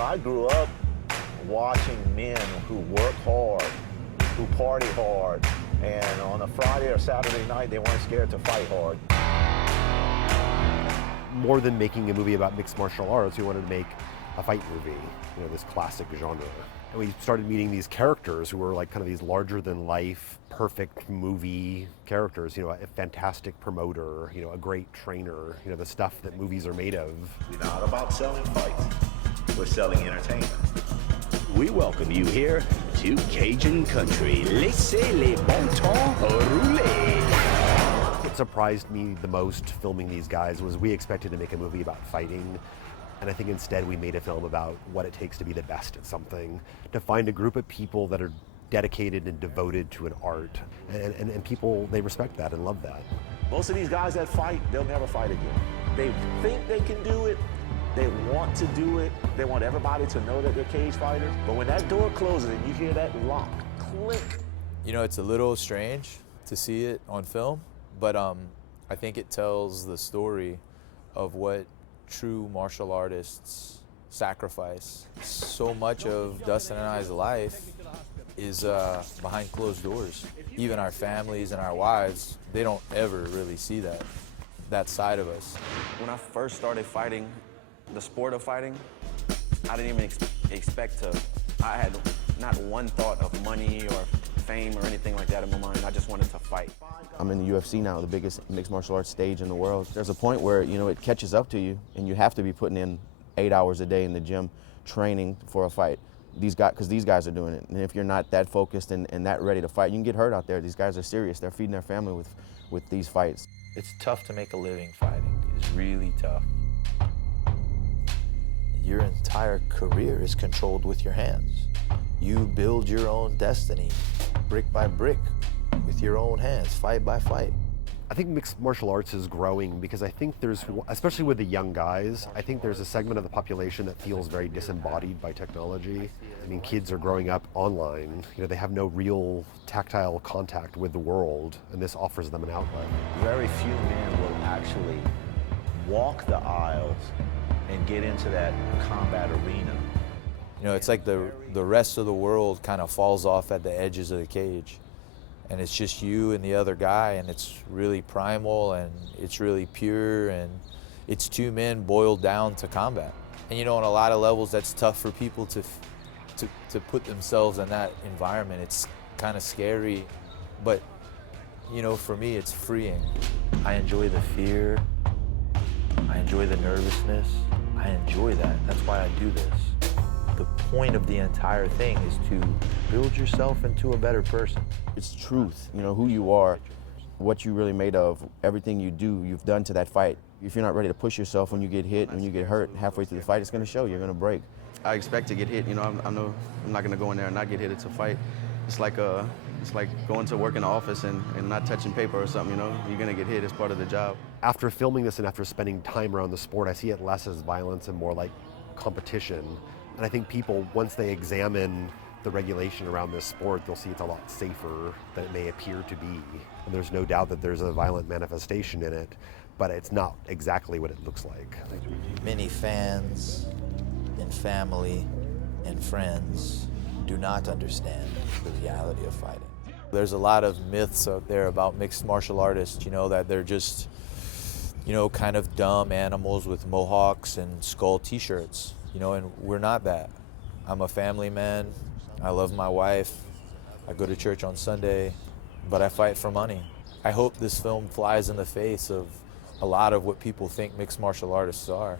know, I grew up watching men who work hard, who party hard, and on a Friday or Saturday night, they weren't scared to fight hard. More than making a movie about mixed martial arts, we wanted to make a fight movie, you know, this classic genre. And we started meeting these characters who were like kind of these larger than life, perfect movie characters, you know, a fantastic promoter, you know, a great trainer, you know, the stuff that movies are made of. We're not about selling fights, we're selling entertainment. We welcome you here to Cajun country. Laissez les bon temps rouler. What surprised me the most filming these guys was we expected to make a movie about fighting. And I think instead we made a film about what it takes to be the best at something, to find a group of people that are dedicated and devoted to an art. And people, they respect that and love that. Most of these guys that fight, they'll never fight again. They think they can do it, they want to do it, they want everybody to know that they're cage fighters. But when that door closes and you hear that lock, click. You know, it's a little strange to see it on film, but I think it tells the story of what true martial artists sacrifice. So much of Dustin and I's life is behind closed doors. Even our families and our wives, they don't ever really see that side of us. When I first started fighting, the sport of fighting, I didn't even expect to, I had not one thought of money or fame or anything like that in my mind. I just wanted to fight. I'm in the UFC now, the biggest mixed martial arts stage in the world. There's a point where, you know, it catches up to you and you have to be putting in 8 hours a day in the gym training for a fight. Because these guys are doing it. And if you're not that focused and that ready to fight, you can get hurt out there. These guys are serious. They're feeding their family with these fights. It's tough to make a living fighting. It's really tough. Your entire career is controlled with your hands. You build your own destiny, brick by brick, with your own hands, fight by fight. I think mixed martial arts is growing because I think there's, especially with the young guys, I think there's a segment of the population that feels very disembodied by technology. I mean, kids are growing up online. You know, they have no real tactile contact with the world, and this offers them an outlet. Very few men will actually walk the aisles and get into that combat arena. You know, it's like the rest of the world kind of falls off at the edges of the cage. And it's just you and the other guy, and it's really primal, and it's really pure, and it's two men boiled down to combat. And you know, on a lot of levels, that's tough for people to put themselves in that environment. It's kind of scary, but you know, for me, it's freeing. I enjoy the fear. I enjoy the nervousness. I enjoy that. That's why I do this. The point of the entire thing is to build yourself into a better person. It's truth, you know, who you are, what you're really made of, everything you do, you've done to that fight. If you're not ready to push yourself when you get hit, when you get hurt halfway through the fight, it's going to show. You're going to break. I expect to get hit, you know, I know I'm not going to go in there and not get hit. It's a fight. It's like going to work in the office and not touching paper or something, you know. You're going to get hit as part of the job. After filming this and after spending time around the sport, I see it less as violence and more like competition. And I think people, once they examine the regulation around this sport, they'll see it's a lot safer than it may appear to be. And there's no doubt that there's a violent manifestation in it, but it's not exactly what it looks like. Many fans and family and friends do not understand the reality of fighting. There's a lot of myths out there about mixed martial artists, you know, that they're just, you know, kind of dumb animals with mohawks and skull t-shirts, you know, and we're not that. I'm a family man. I love my wife. I go to church on Sunday, but I fight for money. I hope this film flies in the face of a lot of what people think mixed martial artists are.